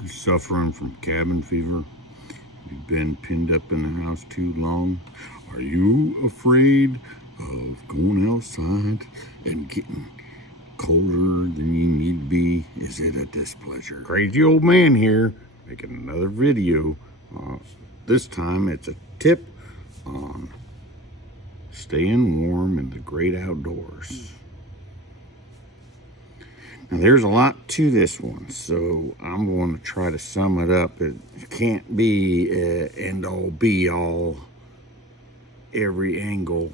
You're suffering from cabin fever? You've been pinned up in the house too long? Are you afraid of going outside and getting colder than you need to be? Is it a displeasure? Crazy old man here making another video. This time it's a tip on staying warm in the great outdoors. Now there's a lot to this one, so I'm going to try to sum it up. It can't be end all be all, every angle,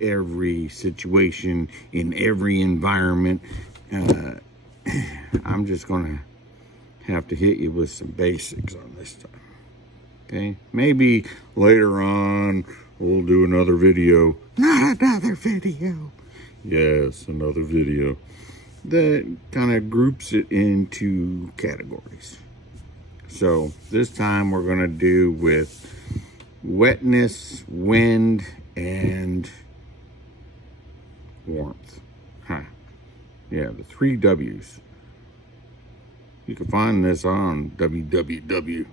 every situation, in every environment. I'm just going to have to hit you with some basics on this time. Okay, maybe later on we'll do another video. Not another video. Yes, another video that kind of groups it into categories. So this time we're going to do with wetness, wind, and warmth. Yeah, the 3 W's. You can find this on www,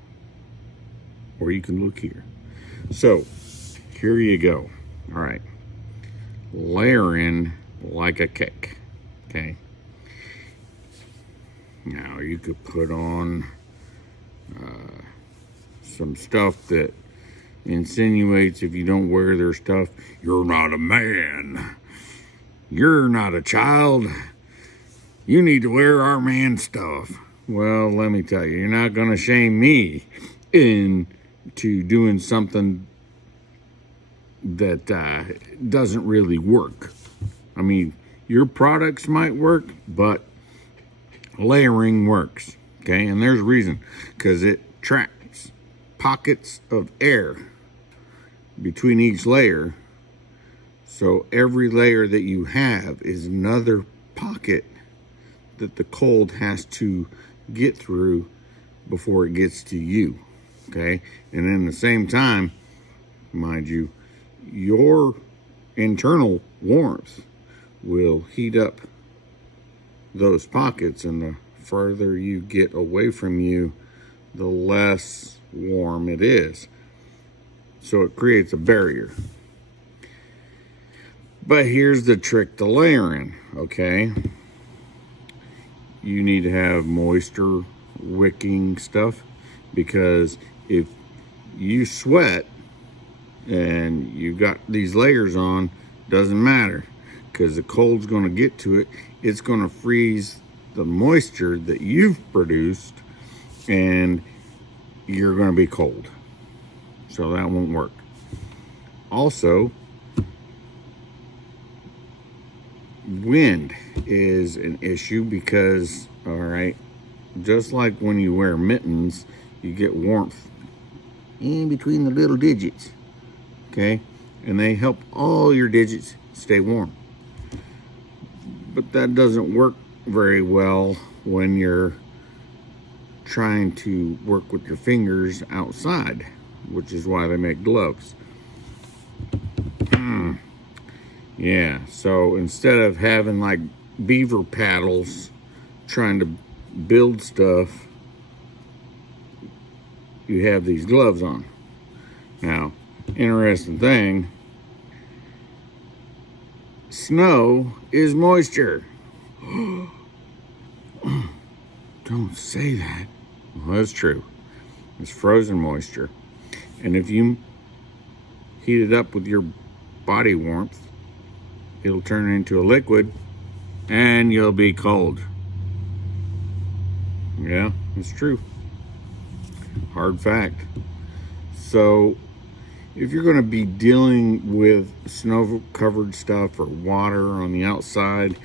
or you can look here. So here you go. All right, layering like a cake. Okay, now you could put on some stuff that insinuates if you don't wear their stuff, you're not a man, you're not a child, you need to wear our man stuff. Well, let me tell you, you're not going to shame me into doing something that doesn't really work. I mean, your products might work, but layering works. Okay, and there's a reason, because it traps pockets of air between each layer. So every layer that you have is another pocket that the cold has to get through before it gets to you. Okay, and then at the same time, mind you, your internal warmth will heat up those pockets, and the further you get away from you, the less warm it is. So it creates a barrier. But here's the trick to layering, okay? You need to have moisture wicking stuff, because if you sweat and you've got these layers on, doesn't matter, because the cold's going to get to it. It's going to freeze the moisture that you've produced, and you're going to be cold. So that won't work. Also, wind is an issue because, all right, just like when you wear mittens, you get warmth in between the little digits, okay? And they help all your digits stay warm. But that doesn't work very well when you're trying to work with your fingers outside, which is why they make gloves. Yeah, so instead of having like beaver paddles trying to build stuff, you have these gloves on. Now, interesting thing, snow is moisture. Don't say that. Well, that's true. It's frozen moisture. And if you heat it up with your body warmth, it'll turn into a liquid and you'll be cold. Yeah, it's true. Hard fact. So if you're going to be dealing with snow-covered stuff or water on the outside,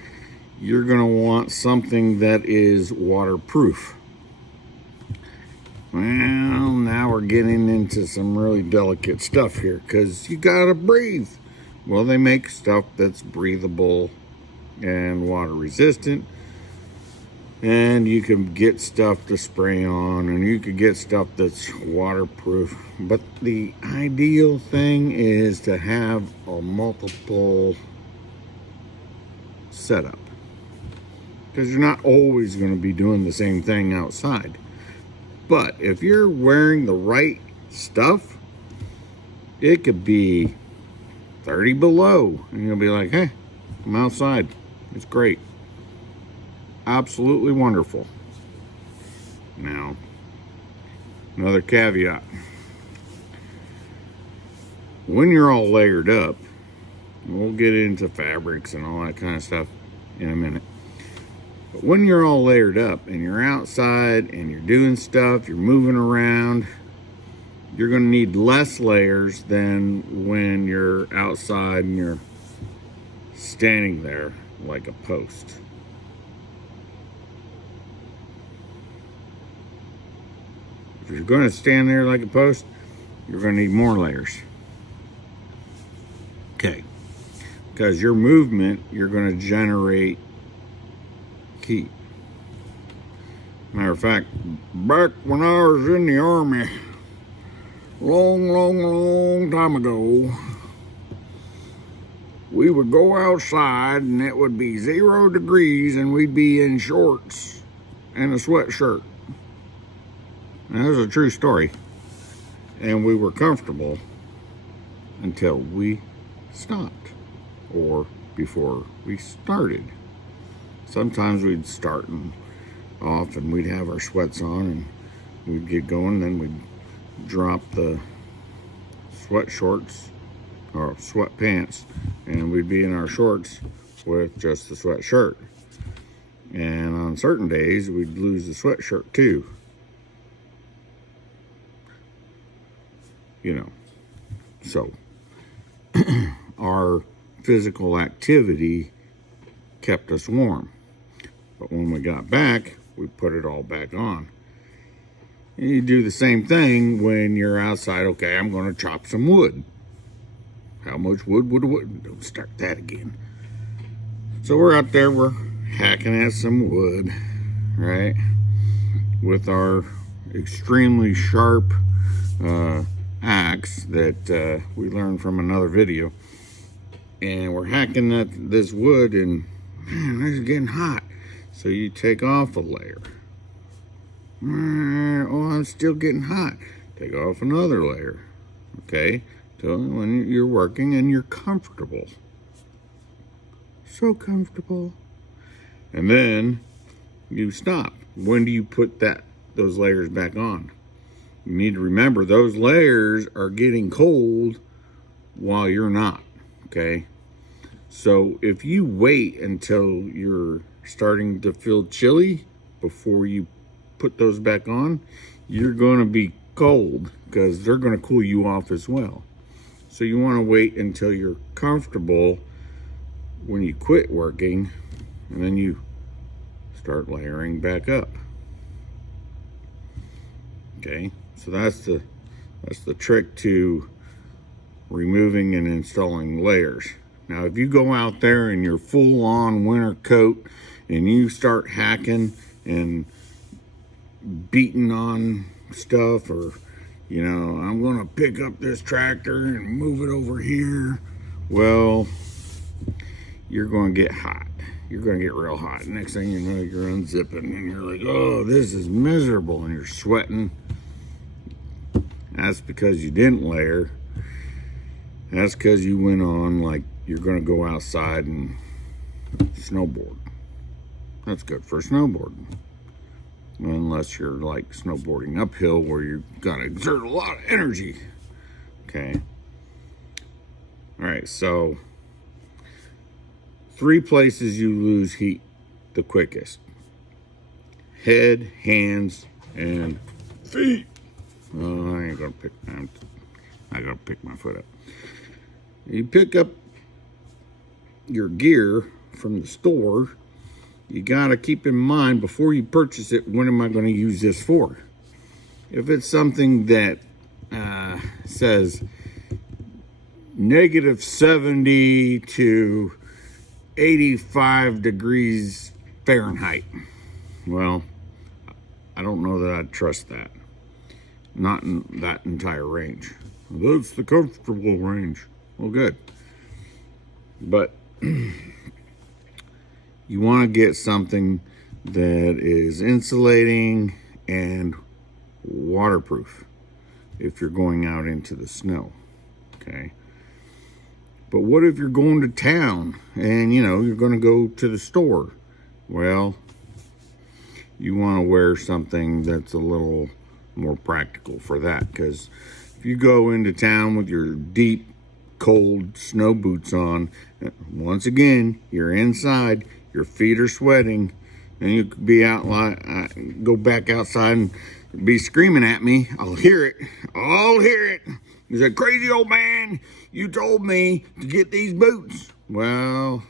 you're going to want something that is waterproof. Well, now we're getting into some really delicate stuff here, because you got to breathe. Well, they make stuff that's breathable and water resistant, and you can get stuff to spray on, and you could get stuff that's waterproof. But the ideal thing is to have a multiple setup, because you're not always going to be doing the same thing outside. But if you're wearing the right stuff, it could be 30 below. And you'll be like, hey, I'm outside. It's great. Absolutely wonderful. Now, another caveat. When you're all layered up, we'll get into fabrics and all that kind of stuff in a minute. But when you're all layered up and you're outside and you're doing stuff, you're moving around, you're going to need less layers than when you're outside and you're standing there like a post. If you're going to stand there like a post, you're going to need more layers. Okay. Because your movement, you're going to generate heat. Matter of fact, back when I was in the Army, long time ago, we would go outside and it would be 0 degrees and we'd be in shorts and a sweatshirt. That was a true story. And we were comfortable until we stopped or before we started. Sometimes we'd start off and we'd have our sweats on and we'd get going, then we'd drop the sweat shorts or sweat pants and we'd be in our shorts with just the sweatshirt. And on certain days we'd lose the sweatshirt too. You know, so our physical activity kept us warm. But when we got back, we put it all back on. And you do the same thing when you're outside. Okay, I'm going to chop some wood. How much wood? Don't start that again. So we're out there, we're hacking at some wood, right? With our extremely sharp axe that we learned from another video. And we're hacking at this wood and man, this is getting hot. So you take off a layer. Oh, I'm still getting hot. Take off another layer. Okay? So when you're working and you're comfortable. So comfortable. And then you stop. When do you put those layers back on? You need to remember those layers are getting cold while you're not. Okay? So if you wait until you're starting to feel chilly before you put those back on, you're going to be cold because they're going to cool you off as well. So you want to wait until you're comfortable when you quit working, and then you start layering back up. Okay, so that's the trick to removing and installing layers. Now, if you go out there in your full-on winter coat and you start hacking and beating on stuff, or, you know, I'm going to pick up this tractor and move it over here, well, you're going to get hot. You're going to get real hot. Next thing you know, you're unzipping and you're like, oh, this is miserable, and you're sweating. That's because you didn't layer. That's because you went on like you're going to go outside and snowboard. That's good for snowboarding. Unless you're like snowboarding uphill where you've got to exert a lot of energy. Okay. All right, so 3 places you lose heat the quickest: head, hands, and feet. Oh, I gotta pick my foot up. You pick up your gear from the store, you gotta keep in mind before you purchase it, what am I gonna use this for? If it's something that says -70 to 85 degrees Fahrenheit, well, I don't know that I'd trust that. Not in that entire range. That's the comfortable range. Well, good. But you want to get something that is insulating and waterproof if you're going out into the snow, okay? But what if you're going to town and, you're going to go to the store? Well, you want to wear something that's a little more practical for that, because if you go into town with your deep, cold snow boots on, once again, you're inside, your feet are sweating, and you could be out like, go back outside and be screaming at me. I'll hear it. He said, "Crazy old man, you told me to get these boots." Well,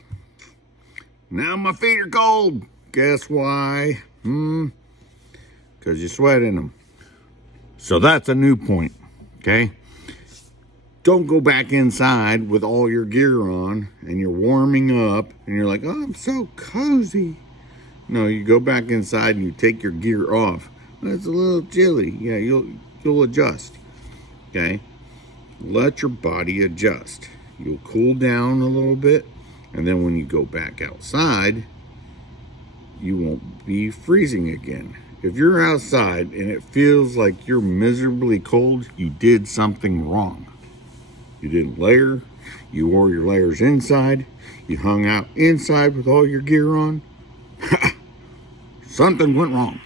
now my feet are cold. Guess why? Because you sweat in them. So that's a new point, okay? Don't go back inside with all your gear on and you're warming up and you're like, "Oh, I'm so cozy." No, you go back inside and you take your gear off. It's a little chilly. Yeah, you'll adjust, okay? Let your body adjust. You'll cool down a little bit, and then when you go back outside, you won't be freezing again. If you're outside and it feels like you're miserably cold, you did something wrong. You didn't layer. You wore your layers inside. You hung out inside with all your gear on. Something went wrong.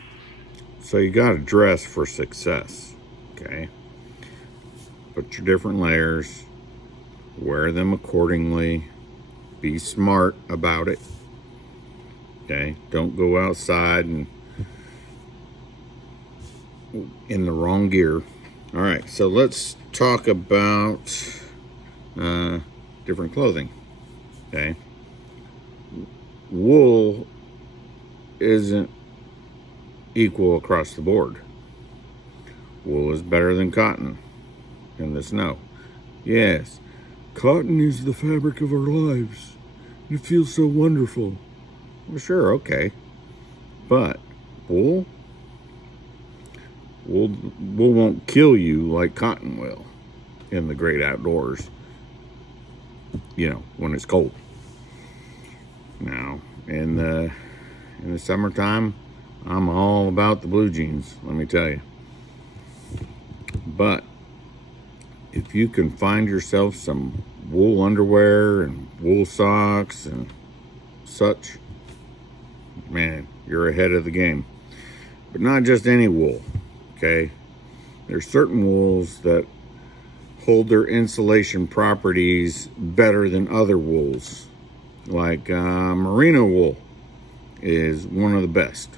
So you got to dress for success, okay? Put your different layers. Wear them accordingly. Be smart about it, okay? Don't go outside and in the wrong gear. All right, so let's talk about different clothing, okay? Wool isn't equal across the board. Wool is better than cotton in the snow. Yes, cotton is the fabric of our lives. It feels so wonderful. Well, sure, okay. But wool won't kill you like cotton will in the great outdoors, when it's cold. Now, in the summertime, I'm all about the blue jeans, let me tell you. But if you can find yourself some wool underwear and wool socks and such, man, you're ahead of the game. But not just any wool, okay? There's certain wools that hold their insulation properties better than other wools. Like merino wool is one of the best.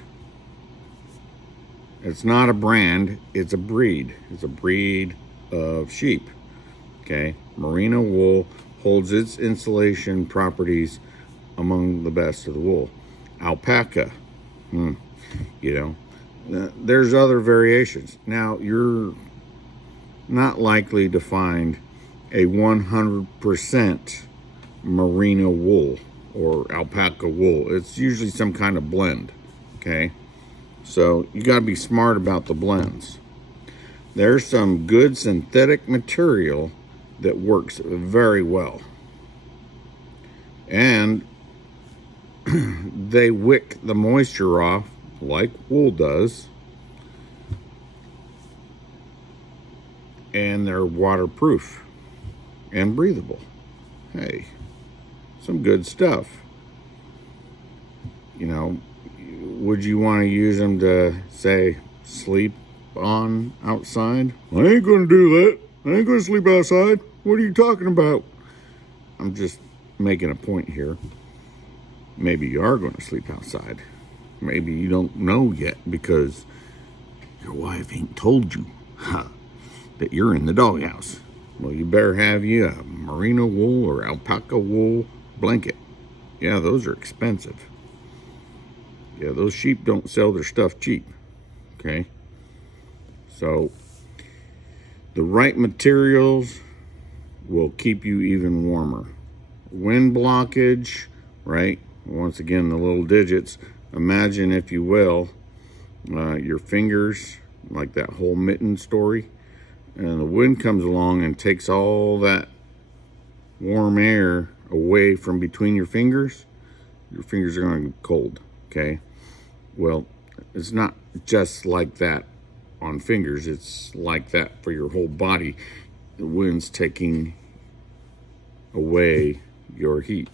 It's not a brand, it's a breed. It's a breed of sheep, okay? Merino wool holds its insulation properties among the best of the wool. Alpaca, there's other variations. Now, you're not likely to find a 100% merino wool or alpaca wool. It's usually some kind of blend, okay? So you got to be smart about the blends. There's some good synthetic material that works very well. And they wick the moisture off like wool does. And they're waterproof and breathable. Hey, some good stuff. Would you want to use them to, say, sleep on outside? I ain't going to do that. I ain't going to sleep outside. What are you talking about? I'm just making a point here. Maybe you are going to sleep outside. Maybe you don't know yet because your wife ain't told you that you're in the doghouse. Well, you better have you a merino wool or alpaca wool blanket. Yeah, those are expensive. Yeah, those sheep don't sell their stuff cheap, okay? So the right materials will keep you even warmer. Wind blockage, right? Once again, the little digits. Imagine, if you will, your fingers, like that whole mitten story, and the wind comes along and takes all that warm air away from between your fingers are going to get cold, okay? Well, it's not just like that on fingers. It's like that for your whole body. The wind's taking away your heat.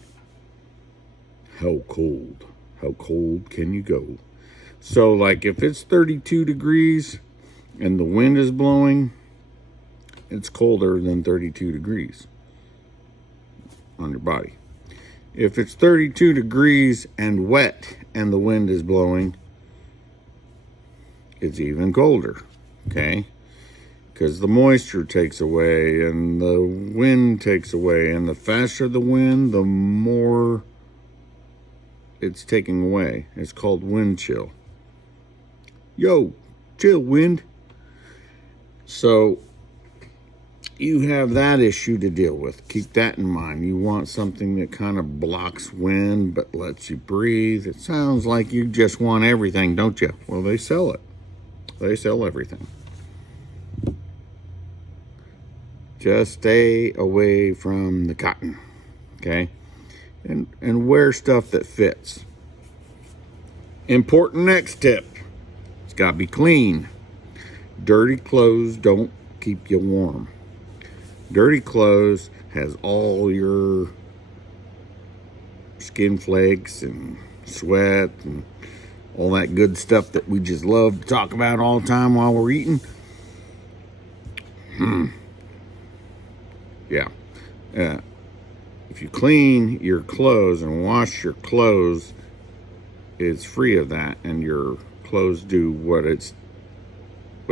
How cold? How cold can you go? So like if it's 32 degrees and the wind is blowing, it's colder than 32 degrees on your body. If it's 32 degrees and wet and the wind is blowing, it's even colder, okay? Because the moisture takes away and the wind takes away, and the faster the wind, the more it's taking away. It's called wind chill. Yo, chill, wind. So you have that issue to deal with. Keep that in mind. You want something that kind of blocks wind but lets you breathe. It sounds like you just want everything, don't you? Well, they sell it. They sell everything. Just stay away from the cotton, okay? And wear stuff that fits. Important next tip. It's got to be clean. Dirty clothes don't keep you warm. Dirty clothes has all your skin flakes and sweat and all that good stuff that we just love to talk about all the time while we're eating. Yeah. If you clean your clothes and wash your clothes, it's free of that, and your clothes do what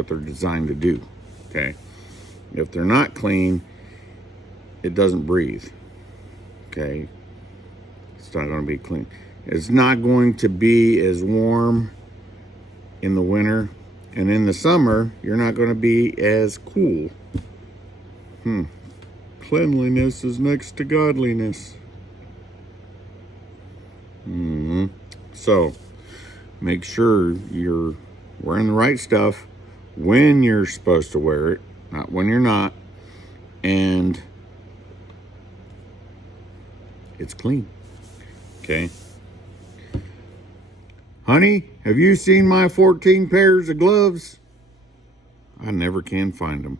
they're designed to do. Okay. If they're not clean, it doesn't breathe. Okay. It's not going to be clean. It's not going to be as warm in the winter, and in the summer, you're not going to be as cool. Cleanliness is next to godliness. So, make sure you're wearing the right stuff when you're supposed to wear it, not when you're not, and it's clean. Okay? Honey, have you seen my 14 pairs of gloves? I never can find them.